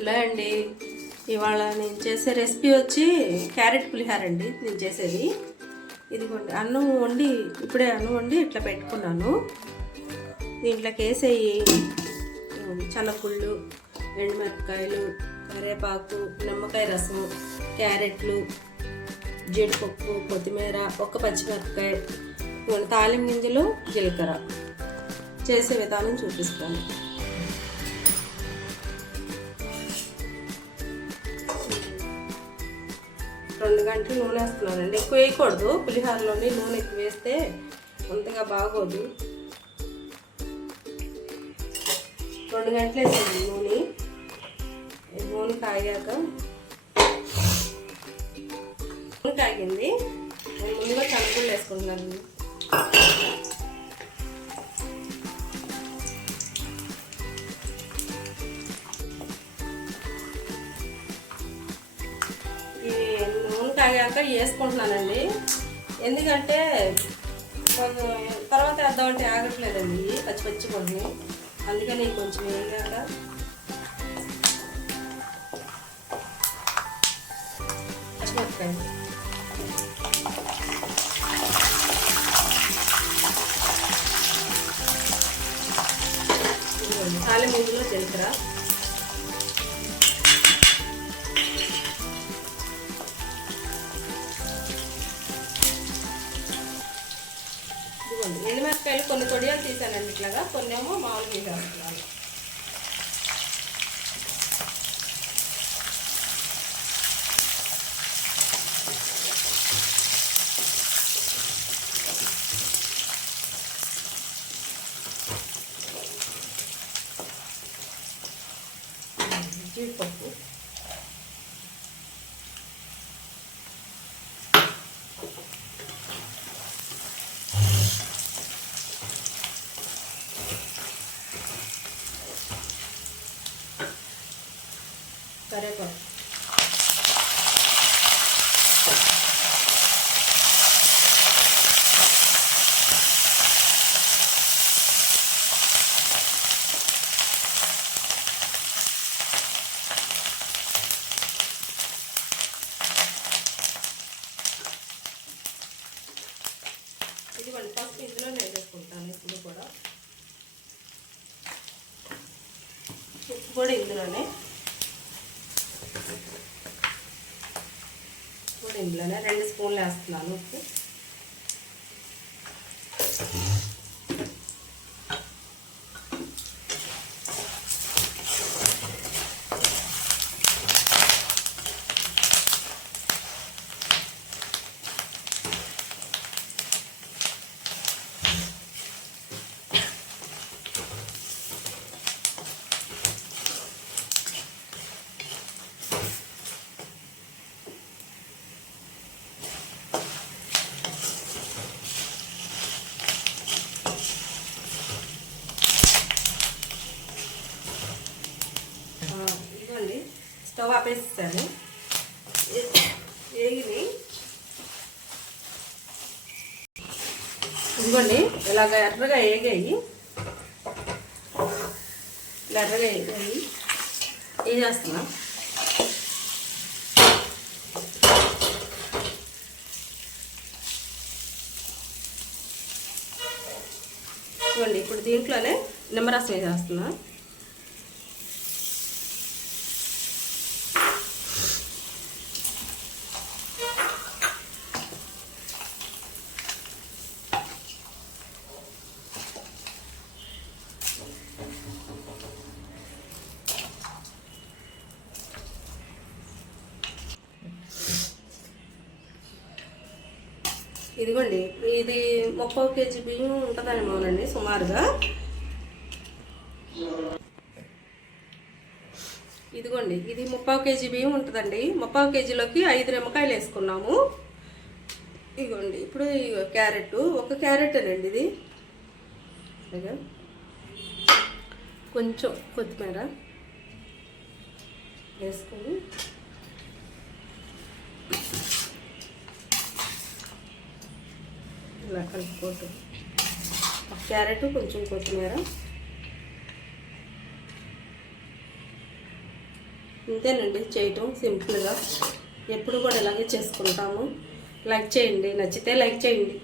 Hello అండి, ఇవాళ నేను చేసే రెసిపీ వచ్చి క్యారెట్ పులిహార అండి. నేను చేసేది ఇదిగోండి. ఇప్పుడే అన్నం వండి ఇట్లా పెట్టుకున్నాను. దీంట్లోకి వేసేయి చల్లకుళ్ళు, ఎండుమిరపకాయలు, కరివేపాకు, నిమ్మకాయ రసం, క్యారెట్లు, జీడిపప్పు, కొత్తిమీర, ఒక్క పచ్చిమిరపకాయ, తాలింపు గింజలు, జీలకర్ర. చేసే విధానం చూపిస్తాను. రెండు గంటలు నూనె వేస్తున్నానండి. ఎక్కువ వేయకూడదు, పులిహోరలోని నూనె ఎక్కువ వేస్తే అంతగా బాగోదు. 2 గంటలు వేసాను నూనె కాగాక. నూనె కాగింది. నేను ముందుగా చల్లగుళ్ళు వేసుకుంటున్నాను. తాగాక వేసుకుంటున్నానండి. ఎందుకంటే కొంచెం తర్వాత వేద్దామంటే ఆగట్లేదండి పచ్చి పచ్చి కొన్ని. అందుకని కొంచెం వేగాక పచ్చిమిరపకాయ, తాలింపు గింజలు, జీలకర్ర, ఎండుమిరపకాయలు కొన్ని తొడియాలు తీసానండి ఇట్లాగా, కొన్ని ఏమో మామూలు తీసేస్తున్నాను. జీడిపప్పు, కరివేపాకు, ఇదిగోండి పసుపు ఇందులో వేసేసుకుంటాను. ఇప్పుడు కూడా ఉప్పు కూడా ఇందులోనే 2 స్పూన్లు వేస్తున్నాను ఉప్పు. స్టవ్ ఆపేస్తాను. వేగిని ఇదిగోండి ఇలాగ ఎర్రగా వేగాయి. ఇలా ఎర్రగా వేగాయి. ఏం చేస్తున్నా ఇదిగోండి. ఇప్పుడు దీంట్లోనే నిమ్మరసం వేసేస్తున్నా. ఇదిగోండి, ఇది 30 కేజీ బియ్యం ఉంటుందనేమోనండి సుమారుగా. ఇదిగోండి, ఇది 30 కేజీ బియ్యం ఉంటుందండి. 30 కేజీలోకి 5 నిమ్మకాయలు వేసుకున్నాము. ఇదిగోండి, ఇప్పుడు క్యారెట్, ఒక క్యారెటేనండి ఇది. అలాగే కొంచెం కొత్తిమీర వేసుకొని ఇలా కలుపుకోవటం. క్యారెట్, కొంచెం కొత్తిమీర, ఇంతేనండి చేయటం సింపుల్గా. ఎప్పుడు కూడా ఇలాగే చేసుకుంటాము. లైక్ చేయండి, నచ్చితే లైక్ చేయండి.